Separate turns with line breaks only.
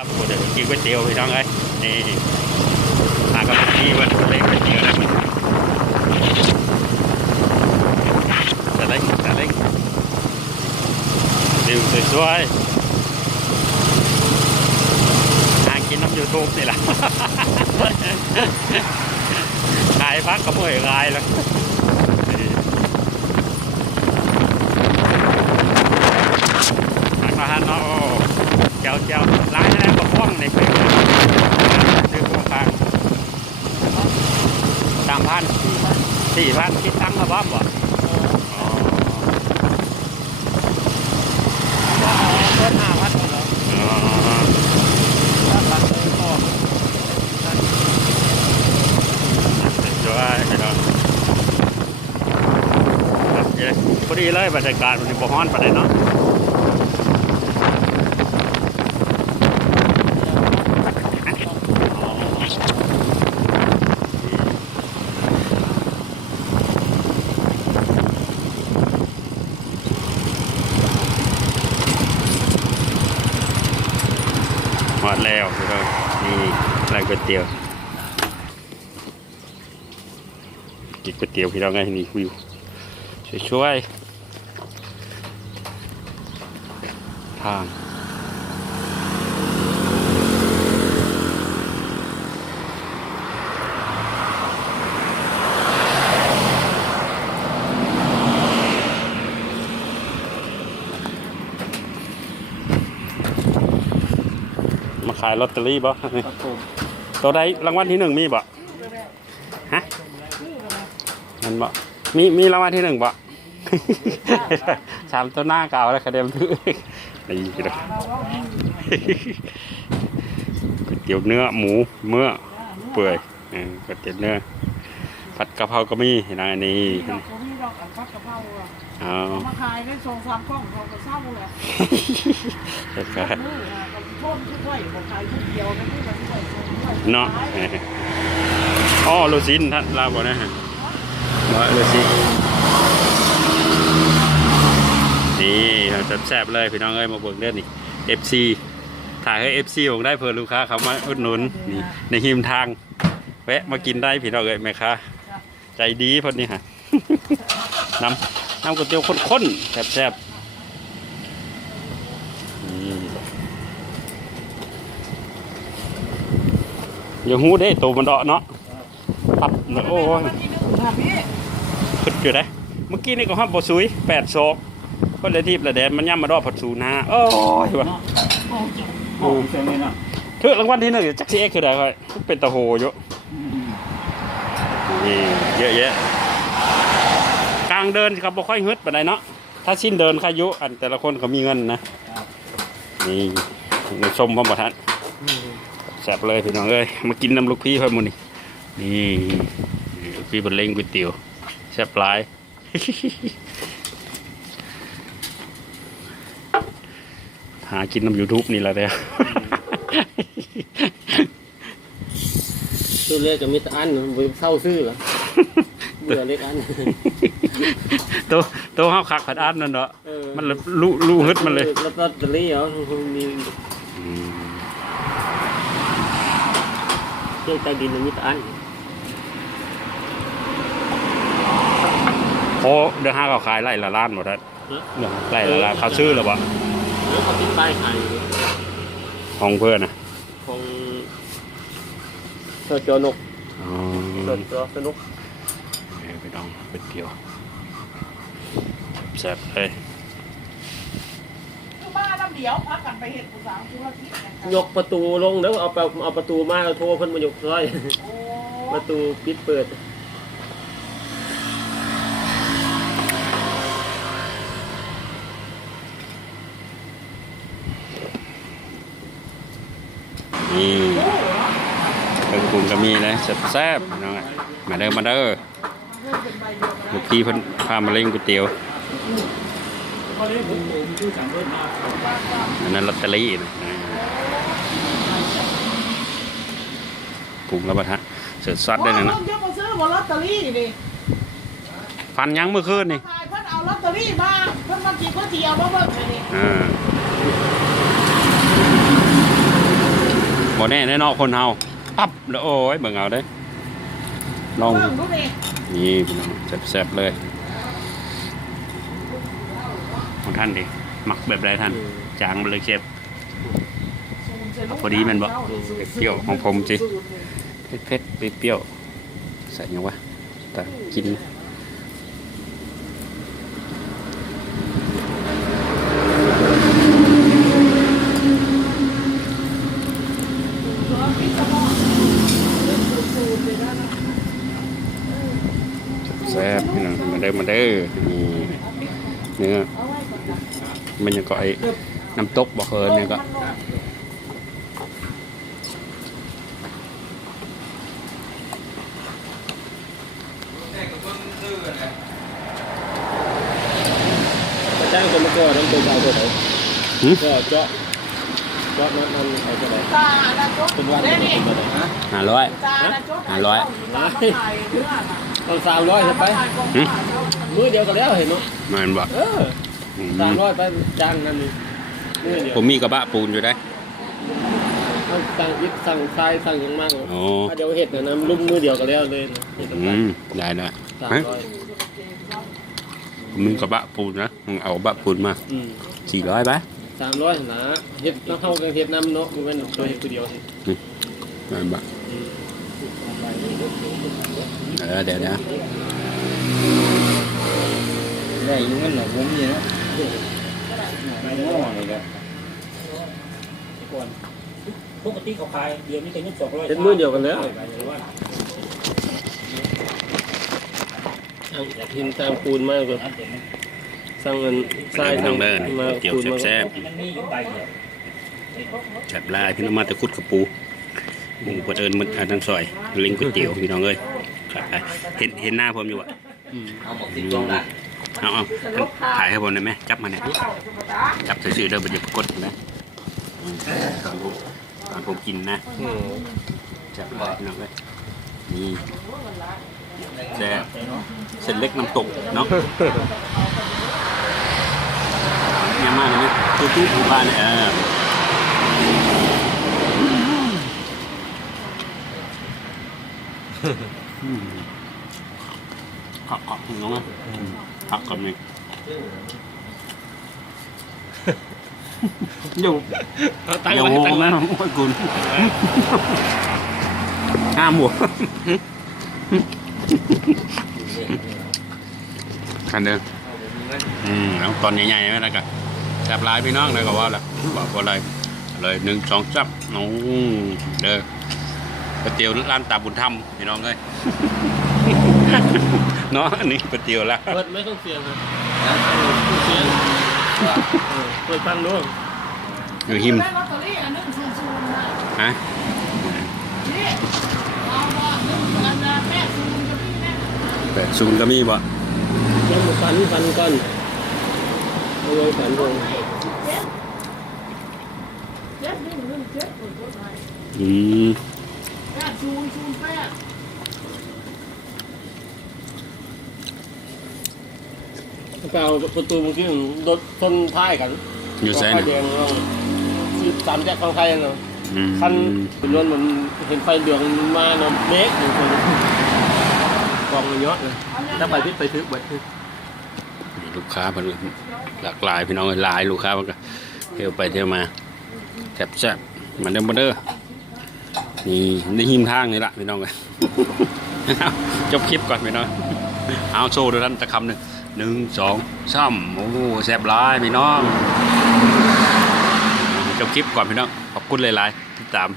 ครับผมจะกินก๋วยเตี๋ยวพี่น้องเอ้ยนี่หากับพี่วันเล็กก๋วยเตี๋ยวนะจะเล็กจะเล็กดิวสวยๆหากินน้ำยูทูบนี่แหละขายพักก็เมื่อยขายแล้วนี่หันมาหันเนาะ เจ้าเจ้าล้างให้ได้ปกป้องในเพลงซื้อพวกทางสามพันสี่พันคิดตั้งมาบ้าบ่อ๋อ
เพิ่นห้าพันหมดแล้ว
อ๋อ
ถ้าหลังเลยก็
ช่วยให้เราโอเคพอดีเลยบรรยากาศมันบ่ฮ้อนปานใดเนาะ อดแล้วพี่น้องนี่ร้านก๋วยเตี๋ยวกินก๋วยเตี๋ยวพี่น้องไงนี่วิวช่วยๆทาง ขายลอตเตอรี่บ่
ครับผม
ตัวใดรางวัลที่หนึ่งมีบ่ฮะมันบ่มีมีรางวัลที่หนึ่งบ่สามตัวหน้าเก่าแล้วคะแนนถือนี่พี่น้องก๋วยเตี๋ยวเนื้อหมูเมื่อเปื่อยเออก๋วยเตี๋ยวเนื้อผัดกะเพราก็มีเห็นไหมอันนี้
ดอกก็มีดอกอันฟักกะเพราอะ
เอา
เอามาขายได้สองสามกล่องเขาก็เศร้าเลย
แล้วก็
มืออะกับต้นทุกไว้บอกขายทุกเดียวนะที่มันใส่ถุงไว้
เนาะเอออ๋อโลซินท่านลาบ่นะฮะมาโลซินนี่เราแซ่บๆเลยพี่น้องเอ้ยมาเบิ่งเด้อนี่ FC ถ่ายให้ FC ผมได้เผื่อลูกค้าเขามาอุดหนุนนี่ในหิมทางแวะมากินได้พี่น้องเอ้ยแม่ค้าใจดีเพิ่นนี่ฮะน้ำ น้ำก๋วยเตี๋ยวข้นๆแซ่บๆนี่อย่าหูเด้โตมันเดาะเนาะปับเนาะโอ้ย
ถามพี่
ขึ้นอยู่ได้เมื่อกี้นี่ก็ห้ามบอซุยแปดโศกก็เลยทีบระแดนมันย่ำมาดอกผัดสูนาโอ้ยวะ
โอ้เซนนี่นะ
คือรางวัลที่หนึ่งจักซีเอ็กคืออะไรค่อยเป็นตะโหอยู่นี่เยอะแยะกลางเดินครับบ่ค่อยฮึดปานใดเนาะถ้าสิ้นเดินขายุอันแต่ละคนเขามีเงินนะนี่นี่ชมพร้อมประทานแซ่บเลยพี่น้องเอ้ยมากินน้ำลูกพี่ค่อยหมุนี่นี่นี่ลูกพี่บนเล้งก๋วยเตี๋ยวแซ่บหลายหากินน้ำยูทูบนี่แหละเด้อ
ซื้อเลขกับมิตรอันบ่เศร้าซื้อเหรอเบื่อเลขอัน
ตัวตัวห้าคักขัดอันนั่นเนาะ
เออ
มันเลยลู่ลู่ฮึดมันเลย
ลอตเตอรี่เหรอมีเครื่องใต้ดินมิตรอัน
โอ้เดือนห้าเขาขายไร่ละล้านหมดแล้วเดือนไร่ละล้านเขาซื้อหรือเปล่า
แล้วเขาติดป้ายขายอยู่
ของเพื่อนนะ
ของเจ้าจอนก
อ๋อ
เจ้าจอสนุก
ไปดองไปเที่ยว แซ่บเลย
บ้านน้ำเดียวพักกันไปเห็ดกุศลธุรกิจกัน
ยกประตูลงแล้วเอาไปเอาประตูมาโทรเพิ่นมายกร้อย
โอ้
ประตูปิดเปิด
นี่เครื่องปรุงก็มีนะแซ่บๆน้องอะมาเด้อมาเด้อลูกพี่เพิ่นพามาเล่นก๋วยเตี๋ยว อันนั้นลอตเตอรี่นะปรุงแล้วบัดฮะเสิร์ฟซอสได้เลยนะ
เพิ่นจะมาซื้อบนลอตเตอรี่นี่
ฟันยังเมื่อคืนนี่
ขายเพิ่นเอาลอตเตอรี่มาเพิ่นมากินก๋วยเตี๋ยวมาเบิ่งเลยนี่
อ่าแน่แน่เนอนคนเฮาปั๊บแล้วโอ้ยเบิ่งเอาเด้อลอง
เบิ่งดูดิ
นี่พี่น้องแซ่บๆเลยของ ท่านดิมักแบบใดท่านจางไปเลยเชฟพอดีม่นบ่เปรี้ยวของผมสิเผ็ดๆเปรี้ยวใส่ยังวะแต่กินแซ่บพี่น้องมาเด้อมาเด้อนี่เนื้อ มันยังก็ไอ้น้ำตกบ่เคยเนี่ยก็
มาจ้างคนมาก่อนน้ำตัวเบาตัวไหน
หึ
ก็เจาะเจาะมันมันเอาตัวไหน
ตาละจบ
เป็นวัน
เด้
เป็น
นี่
ตัวไหนฮะ
ห้าร้อย
ตาละจบ
ห้าร้อย
ต้องสามร้อยใช่ไหม
หึ
มือเดียวกันแล้วเห็นไหม
มันบ่
เออ
อืม
สามร้อยไปจ้างนั่นนี่มือเดียว
ผมมีกระบะปูนอยู่ได้
เอาสั่งอิฐสั่งทรายสั่งหยังมากเลย
โอ้
ถ้าเดี๋ยวเห็ดนะน้ำลุ่มมือเดียวกันแล้วเลยนะเห็ด
อื
น้ำตาล
มได้ได้
สาม
ฮะ
ร้อย
ผมมีกระบะปูนนะมึงเอากระบะปูนมา
อืม
สี่ร้อยปะ
สามร้อยนะเห็ดน้ำเข้ากันเห็ดน้ำเนาะมันเป็นตัวเห็ดตัวเดียวสิ
นั่นบะ
อืม
เออเดี๋ยวนะ
ได้อยังงั้นเหรอผมนี่นะ ไม่ง้อเลยครับ
ปกติเขาขายเดี๋ยวนี้ก็ยุบสองร้อย
เห็ดมือเดียวกันแล้ว
ว่า
สั่งหินสั่งปูนมากแบบสั่งเงินทราย
ทางเดิน
มา
เกี่ยวแซ่บๆแซ่บลายพี่น้องมาต่คุดกระปูมึงเปิดเอิญมันอันซอยลิงก๋วยเตี๋ยวพี่น้องเอ้ยเห็นเห็นหน้าผมอยู่อะ
เอาหมกสิบจองละ
เอาเอาถ่ายให้ผมได้ไหมจับมาเนี่ยจับซื่อๆเด้อบ่ได้ปรากฏนะตอนผมตอนผมกินนะ
อืม
แซ่บหลายพี่น้องเอ้ยนี่แซ่บเส้นเล็กน้ำตกเนาะยังมากเลยไหมตู้ตู้ของบ้านเนี่ยเออ อืมขับขับน้องอะขับกับนี่อยู่
อ
ย่า
ไว้
โห
ตั้ง
งนะโอ้ยคุณห้ามหัวคันเดิมอืมแล้วตอนใหญ่ๆไหมล่ะกันจับลายพี่น้องเลยก็ว่าละบอกว่าอะไรเลยหนึ่งสองจับโอ้เด้อก๋วยเตี๋ยวร้านตาบุญธรรมพี่น้องเอ้ย เนาะอันนี้ก๋วยเตี๋ยวละ
เปิดไม่ต้องเสียงครับเสียงเออเปิดฟังด้วย
อยู่หิม
ได้ลอตเตอรี่อันนึงศูนย์ศูนย์นะ
ฮะ
นี่เอาว่าหนึ่งอันนะแม่ศูนย์จะพี่แม่
แปดศูนย์ก็มีบ่
ยังมาฟันฟันก่อนเอาไว้ฟันก่อน
เจ็ดเจ็ดหนึ่งหนึ่งเจ็ดคนคนไทย
อืม
แปดศูนย์ศูนย์แปด
เปล่าประตูเมื่อกี้รถชนท้ายกัน
อยู่ไส
ไฟ
นะ
แดงเราสามแยกของไทยเนาะ
อืม
คันเป็นรถมันเห็นไฟเหลืองมาเนาะเบรกอยู่คนกองเยอะเลยถ้าไปพิษไปทึกเบิดทึก
นี่ลูกค้าเพิ่นหลากหลายพี่น้องเอ้ยหลายลูกค้ามันก็เที่ยวไปเที่ยวมาแซ่บแซ่บๆมาเด้อมาเด้อนี่ในหิมทางนี่ละพี่น้องเอ้ยเอาจบคลิปก่อนพี่น้องเอาโชว์ด้วยท่านตะคำหนึ่ง หนึ่งสองสามโอ้โหแซ่บหลายพี่น้องจบคลิปก่อนพี่น้อง ขอบคุณหลาย ๆ ที่ตาม